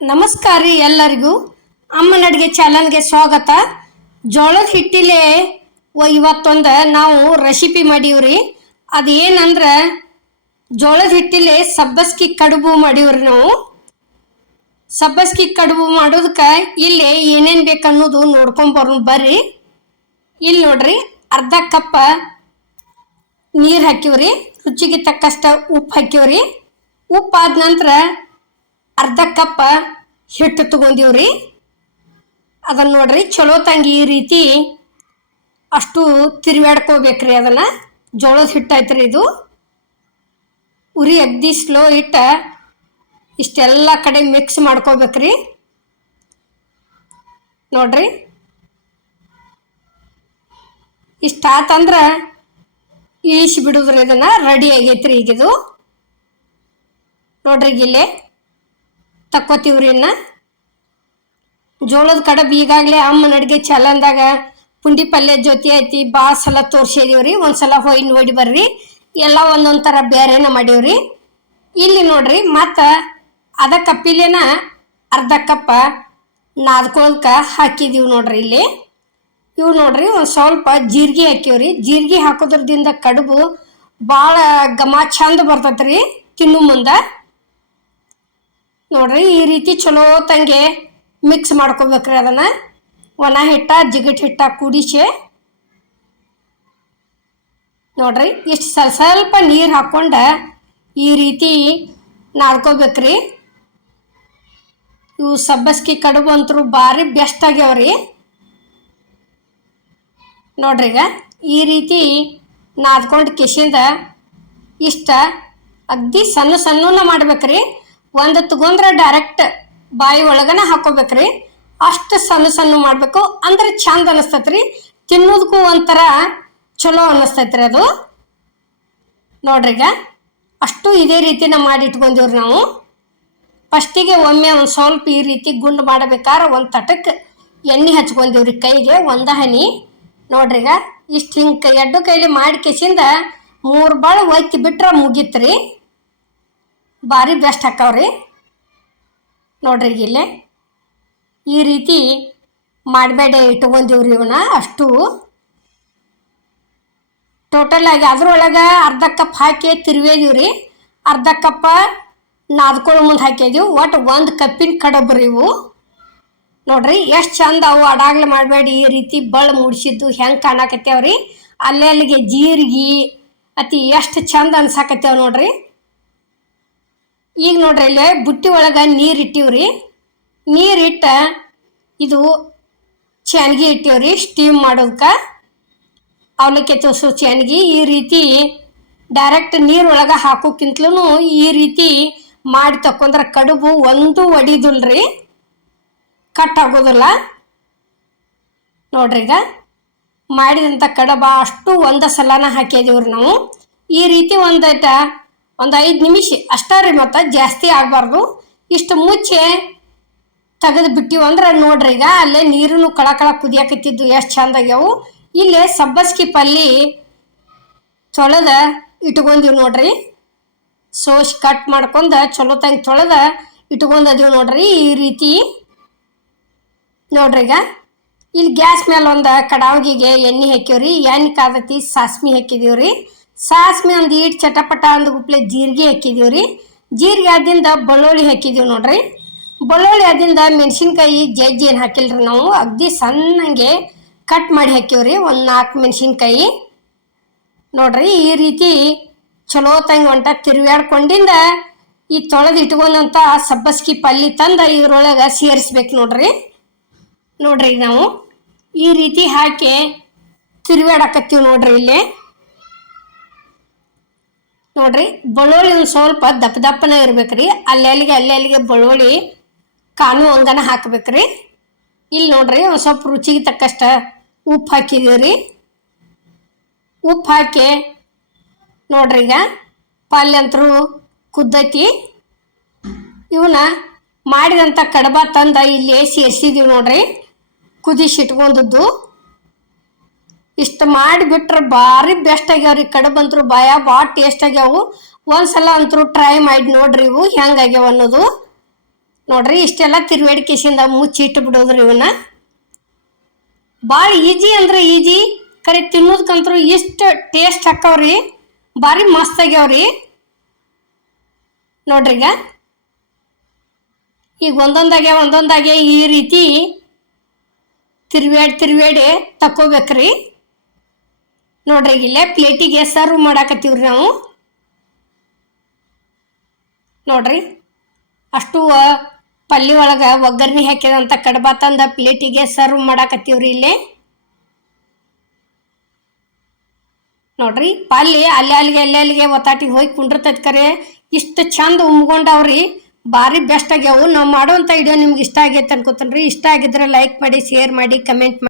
ನಮಸ್ಕಾರ ರೀ ಎಲ್ಲರಿಗೂ. ಅಮ್ಮನ ಅಡುಗೆ ಚಾನಲ್ಗೆ ಸ್ವಾಗತ. ಜೋಳದ ಹಿಟ್ಟಿಲೆ ಇವತ್ತೊಂದು ನಾವು ರೆಸಿಪಿ ಮಾಡೀವ್ರಿ ಅದು ಏನಂದ್ರೆ ಜೋಳದ ಹಿಟ್ಟಿಲೆ ಸಬ್ಬಸ್ಗಿ ಕಡುಬು ಮಾಡೀವ್ರಿ ನಾವು. ಸಬ್ಬಸ್ಗಿ ಕಡುಬು ಮಾಡೋದಕ್ಕೆ ಇಲ್ಲಿ ಏನೇನು ಬೇಕನ್ನೋದು ಅನ್ನೋದು ನೋಡ್ಕೊಂಬರೋಣ ಬರ್ರಿ. ಇಲ್ಲಿ ನೋಡ್ರಿ ಅರ್ಧ ಕಪ್ಪ ನೀರು ಹಾಕಿವ್ರಿ ರುಚಿಗೆ ತಕ್ಕಷ್ಟು ಉಪ್ಪು ಹಾಕಿವ್ರಿ ಉಪ್ಪು ಆದ ನಂತರ ಅರ್ಧ ಕಪ್ಪ ಹಿಟ್ಟು ತಗೊಂಡಿವ್ರಿ. ಅದನ್ನ ನೋಡ್ರಿ, ಚಲೋ ತಂಗಿ ಈ ರೀತಿ ಅಷ್ಟು ತಿರುವಾಡ್ಕೋಬೇಕ್ರಿ ಅದನ್ನ. ಜೋಳದ ಹಿಟ್ಟು ಐತ್ರಿ ಇದು. ಉರಿ ಅಗ್ದಿ ಸ್ಲೋ ಇಟ್ಟ ಇಷ್ಟೆಲ್ಲ ಕಡೆ ಮಿಕ್ಸ್ ಮಾಡ್ಕೋಬೇಕ್ರಿ. ನೋಡ್ರಿ. ಇಷ್ಟಾತಂದ್ರೆ ಇಳಿಸಿ ಬಿಡುದ್ರಿ ಇದನ್ನ, ರೆಡಿ ಆಗೈತ್ರಿ ಈಗ ಇದು ನೋಡ್ರಿ ಇಲ್ಲೇ ತಕ್ಕೋತೀವ್ರಿ ಇನ್ನ ಜೋಳದ ಕಡಬು ಈಗಾಗಲೇ ಅಮ್ಮನ ಅಡುಗೆ ಚಲಂದಾಗ ಪುಂಡಿ ಪಲ್ಯ ಜೊತೆ ಐತಿ ಭಾಳ ಸಲ ತೋರ್ಸಿದೀವ್ರಿ. ಒಂದ್ಸಲ ಹೋಯ್ ನೋಡಿ ಬರ್ರಿ. ಎಲ್ಲ ಒಂದೊಂದು ಥರ ಬೇರೆನ ಮಾಡೀವ್ರಿ. ಇಲ್ಲಿ ನೋಡ್ರಿ, ಮತ್ತು ಅದ ಕಪ್ಪಿಲೇನ ಅರ್ಧ ಕಪ್ಪ ನಾದ್ಕೊಳಕ್ಕೆ ಹಾಕಿದೀವಿ ನೋಡ್ರಿ ಇಲ್ಲಿ. ಇವು ನೋಡ್ರಿ, ಒಂದು ಸ್ವಲ್ಪ ಜೀರಿಗೆ ಹಾಕಿವ್ರಿ ಜೀರಿಗೆ ಹಾಕೋದ್ರದಿಂದ ಕಡುಬು ಭಾಳ ಘಮ ಚಂದ ಬರ್ತೈತ್ರಿ ತಿನ್ನು ಮುಂದೆ. ನೋಡ್ರಿ ಈ ರೀತಿ ಚಲೋ ತಂಗೆ ಮಿಕ್ಸ್ ಮಾಡ್ಕೋಬೇಕ್ರಿ ಅದನ್ನ. ಒಣ ಹಿಟ್ಟ, ಜಿಗಟ್ ಹಿಟ್ಟ ಕುಡಿಸಿ. ನೋಡ್ರಿ ಇಷ್ಟು ಸ್ವಲ್ಪ ಸ್ವಲ್ಪ ನೀರು ಹಾಕ್ಕೊಂಡು ಈ ರೀತಿ ನಾದ್ಕೋಬೇಕ್ರಿ. ಇವು ಸಬ್ಬಸ್ಗಿ ಕಡುಬು ಅಂತರೂ ಭಾರಿ ಬೆಸ್ಟ್ ಆಗ್ಯಾವ್ರಿ. ನೋಡ್ರಿ ಈಗ ಈ ರೀತಿ ನಾದ್ಕೊಂಡು ಕಿಶಿಂದ ಇಷ್ಟ ಅಗ್ದಿ ಸಣ್ಣ ಸಣ್ಣನ ಮಾಡ್ಬೇಕ್ರಿ. ಒಂದು ತಗೊಂಡ್ರೆ ಡೈರೆಕ್ಟ್ ಬಾಯಿ ಒಳಗನ ಹಾಕೋಬೇಕ್ರಿ. ಅಷ್ಟು ಸಣ್ಣ ಸಣ್ಣ ಮಾಡಬೇಕು. ಅಂದ್ರೆ ಚಂದ ಅನಿಸ್ತೈತ್ರಿ. ತಿನ್ನೋದಕ್ಕೂ ಒಂಥರ ಚಲೋ ಅನ್ನಿಸ್ತೈತ್ರಿ ಅದು. ನೋಡ್ರಿ ಈಗ. ಅಷ್ಟು ಇದೇ ರೀತಿನ ಮಾಡಿ ಇಟ್ಕೊಂಡಿವ್ರಿ ನಾವು. ಫಸ್ಟಿಗೆ ಒಮ್ಮೆ ಒಂದು ಸ್ವಲ್ಪ ಈ ರೀತಿ ಗುಂಡು ಮಾಡಬೇಕಾದ್ರೆ ಒಂದು ತಟಕ್ಕೆ ಎಣ್ಣೆ ಹಚ್ಕೊಂಡಿವ್ರಿ ಕೈಗೆ, ಒಂದು ಹನಿ. ನೋಡ್ರಿ ಈಗ. ಇಷ್ಟು ಹಿಂಗೆ ಎಡ್ಡು ಕೈಲಿ ಮಾಡಿ ಕೆಸಿಂದ ಮೂರು ಬಾಳು ಒತ್ತಿ ಬಿಟ್ರೆ ಮುಗೀತ್ರಿ. ಭಾರಿ ಬೆಸ್ಟ್ ಹಾಕವ್ರಿ. ನೋಡ್ರಿ ಇಲ್ಲಿ. ಈ ರೀತಿ ಮಾಡಬೇಡ ಇಟ್ಕೊಂಡಿವ್ರಿ ಇವನ್ನ ಅಷ್ಟು. ಟೋಟಲ್ ಆಗಿ ಅದ್ರೊಳಗೆ ಅರ್ಧ ಕಪ್ ಹಾಕಿ ತಿರುವೇದೀವ್ರಿ ಅರ್ಧ ಕಪ್ಪ ನಾದ್ಕೊಳ್ಳೋ ಮುಂದೆ ಹಾಕಿದೀವಿ ಒಟ್ಟು ಒಂದು ಕಪ್ಪಿನ ಕಡಬ್ರಿ ಇವು. ನೋಡ್ರಿ ಎಷ್ಟು ಚಂದ ಅವು ಅಡಾಗ್ಲೆ ಮಾಡಬೇಡಿ. ಈ ರೀತಿ ಬಳ್ ಮುಡ್ಸಿದ್ದು ಹೆಂಗೆ ಕಾಣಕತ್ತೇವ್ರಿ. ಅಲ್ಲೇ ಅಲ್ಲಿಗೆ ಜೀರಿಗೆ ಅತಿ ಎಷ್ಟು ಚಂದ ಅನ್ಸಾಕತ್ತೇವ್ ನೋಡ್ರಿ. ಈಗ ನೋಡ್ರಿ ಇಲ್ಲೇ ಬುಟ್ಟಿ ಒಳಗೆ ನೀರು ಇಟ್ಟಿವ್ರಿ. ನೀರಿಟ್ಟ ಇದು ಚಾನ್ಗಿ ಇಟ್ಟಿವ್ರಿ ಸ್ಟೀಮ್ ಮಾಡೋದಕ್ಕೆ ಅವಲಕ್ಕಿ ತೋಸು ಚಾನ್ಗಿ. ಈ ರೀತಿ ಡೈರೆಕ್ಟ್ ನೀರು ಒಳಗೆ ಹಾಕೋಕ್ಕಿಂತಲೂ ಈ ರೀತಿ ಮಾಡಿ ತಕೊಂಡ್ರೆ ಕಡುಬು ಒಂದು ಒಡಿದಿಲ್ರಿ ಕಟ್ ಆಗೋದಿಲ್ಲ. ನೋಡ್ರಿ ಈಗ. ಮಾಡಿದಂಥ ಕಡಬ ಅಷ್ಟು ಒಂದು ಸಲನ ಹಾಕಿದೀವ್ರಿ ನಾವು. ಈ ರೀತಿ ಒಂದೈಟ ಒಂದು ಐದು ನಿಮಿಷ ಅಷ್ಟೇ ರೀ ಮತ್ತು ಜಾಸ್ತಿ ಆಗಬಾರ್ದು. ಇಷ್ಟು ಮುಚ್ಚೆ ತೆಗೆದು ಬಿಟ್ಟಿವು ಅಂದ್ರೆ ನೋಡ್ರಿ ಈಗ ಅಲ್ಲೇ ನೀರು ಕಳ ಕಳ ಕುದಿಯಾಕತ್ತಿದ್ದು ಎಷ್ಟು ಚಂದ ಆಗ್ಯಾವು. ಇಲ್ಲಿ ಸಬ್ಬಸ್ಗಿ ಪಲ್ಲಿ ತೊಳೆದ ಇಟ್ಕೊಂಡಿವಿ ನೋಡ್ರಿ. ಸೋಸ್ ಕಟ್ ಮಾಡ್ಕೊಂಡ ಚಲೋ ತಂಗಿ ತೊಳೆದ ಇಟ್ಕೊಂಡದೀವಿ ನೋಡ್ರಿ ಈ ರೀತಿ. ನೋಡ್ರಿ ಈಗ ಇಲ್ಲಿ ಗ್ಯಾಸ್ ಮೇಲೆ ಒಂದು ಕಡಾವಿಗೆ ಎಣ್ಣೆ ಹಾಕಿವ್ರಿ ಎಣ್ಣೆ ಕಾದತಿ ಸಾಸ್ಮಿ ಹಾಕಿದೀವ್ರಿ. ಸಾಸ್ಮಿ ಒಂದು ಈಟ್ ಚಟಪಟ ಅಂದ ಗುಪ್ಲೆ ಜೀರಿಗೆ ರೀ. ಜೀರಿಗೆ ಆದಿಂದ ಬೆಳ್ಳುಳ್ಳಿ ಹಾಕಿದೀವಿ ನೋಡ್ರಿ. ಬೆಳ್ಳುಳ್ಳಿ ಆದಿಂದ ಮೆಣಸಿನ್ಕಾಯಿ ಜಜ್ಜಿ ಏನು ಹಾಕಿಲ್ರಿ ನಾವು? ಅಗ್ದಿ ಸಣ್ಣಗೆ ಕಟ್ ಮಾಡಿ ಹಾಕಿವ್ರಿ ಒಂದು ನಾಲ್ಕು ಮೆಣಸಿನ್ಕಾಯಿ. ನೋಡ್ರಿ, ಈ ರೀತಿ ಚಲೋ ತಂಗ ಹೊಂಟ ತಿರುಗಾಡ್ಕೊಂಡಿಂದ ಈ ತೊಳೆದು ಇಟ್ಕೊಂಡಂಥ ಸಬ್ಬಸ್ಗಿ ಪಲ್ಲಿ ತಂದ ಇದ್ರೊಳಗೆ ಸೇರಿಸ್ಬೇಕು ನೋಡ್ರಿ. ನೋಡ್ರಿ ನಾವು, ಈ ರೀತಿ ಹಾಕಿ ತಿರುಗಾಡಕತ್ತೀವಿ ನೋಡ್ರಿ ಇಲ್ಲಿ. ನೋಡ್ರಿ ಬಳುವಳಿ ಸ್ವಲ್ಪ ದಪ್ಪ ದಪ್ಪನೇ ಇರ್ಬೇಕ್ರಿ. ಅಲ್ಲೆಲ್ಲಿಗೆ ಅಲ್ಲೆಲ್ಲಿಗೆ ಬೆಳ್ಳುಳ್ಳಿ ಕಾನು ಹಂಗನ ಹಾಕ್ಬೇಕ್ರಿ. ಇಲ್ಲಿ ನೋಡ್ರಿ, ಒಂದು ಸ್ವಲ್ಪ ರುಚಿಗೆ ತಕ್ಕಷ್ಟ ಉಪ್ಪು ಹಾಕಿದೀವಿ ಉಪ್ಪು ಹಾಕಿ, ನೋಡ್ರಿ ಈಗ ಪಲ್ಯ ಅಂತರೂ ಕುದ್ದೈತಿ ಇವನ್ನ ಮಾಡಿದಂಥ ಕಡಬ ತಂದ ಇಲ್ಲಿ ಎಸಿ ಸೇರಿಸಿದೀವಿ ನೋಡ್ರಿ. ಕುದಿಸಿಟ್ಕೊಂಡದ್ದು ಇಷ್ಟು ಮಾಡಿಬಿಟ್ರೆ ಭಾರಿ ಬೆಸ್ಟ್ ಆಗ್ಯಾವ್ರಿ. ಅಂತೂ ಬಾಯ ಭಾಳ ಟೇಸ್ಟ್ ಆಗ್ಯಾವು. ಒಂದ್ಸಲ ಅಂತೂ ಟ್ರೈ ಮಾಡಿ ನೋಡ್ರಿ ಇವು ಹೆಂಗಾಗ್ಯಾವ ಅನ್ನೋದು. ನೋಡ್ರಿ, ಇಷ್ಟೆಲ್ಲ ತಿರುವೇಡಿಕೆಸಿಂದ ಮುಚ್ಚಿ ಇಟ್ಟು ಬಿಡೋದ್ರಿ ಇವನ್ನ ಭಾಳ ಈಜಿ ಅಂದ್ರೆ ಈಜಿ ಕರೆ ತಿನ್ನೋದಕ್ಕಂತೂ ಇಷ್ಟು ಟೇಸ್ಟ್ ಹಾಕವ್ರಿ. ಭಾರಿ ಮಸ್ತ್ ಆಗ್ಯಾವ್ರಿ. ನೋಡ್ರಿ ಈಗ. ಈಗ ಒಂದೊಂದಾಗೆ ಒಂದೊಂದಾಗೆ ಈ ರೀತಿ ತಿರುವೇಡಿ ತಿರ್ವೇಡಿ ತಕ್ಕೋಬೇಕ್ರಿ. ನೋಡ್ರಿ ಇಲ್ಲೇ ಪ್ಲೇಟಿಗೆ ಸರ್ವ್ ಮಾಡಾಕತ್ತೀವ್ರಿ ನಾವು. ನೋಡ್ರಿ, ಅಷ್ಟು ಪಲ್ಲಿ ಪಲ್ಯ ಒಳಗೆ ಒಗ್ಗರಣೆ ಹಾಕಿದಂಥ ಕಡಬ ತಂದ ಪ್ಲೇಟಿಗೆ ಸರ್ವ್ ಮಾಡಾಕತ್ತೀವ್ರಿ ಇಲ್ಲಿ. ನೋಡ್ರಿ ಪಲ್ಯ ಅಲ್ಲಿ, ಅಲ್ಲಿಗೆ ಅಲ್ಲಿ, ಅಲ್ಲಿಗೆ ಒತ್ತಾಟಿಗೆ ಹೋಗಿ ಕುಂಡಿರ್ತೈತೆ ಕರೆ. ಇಷ್ಟು ಚಂದ ಉಮ್ಗೊಂಡವ್ರಿ. ಭಾರಿ ಬೆಸ್ಟ್ ಆಗ್ಯಾವು. ನಾವು ಮಾಡೋವಂಥ ವಿಡಿಯೋ ನಿಮ್ಗೆ ಇಷ್ಟ ಆಗೈತೆ ಅನ್ಕೋತೀನಿ ಇಷ್ಟ ಆಗಿದ್ರೆ ಲೈಕ್ ಮಾಡಿ ಶೇರ್ ಮಾಡಿ ಕಮೆಂಟ್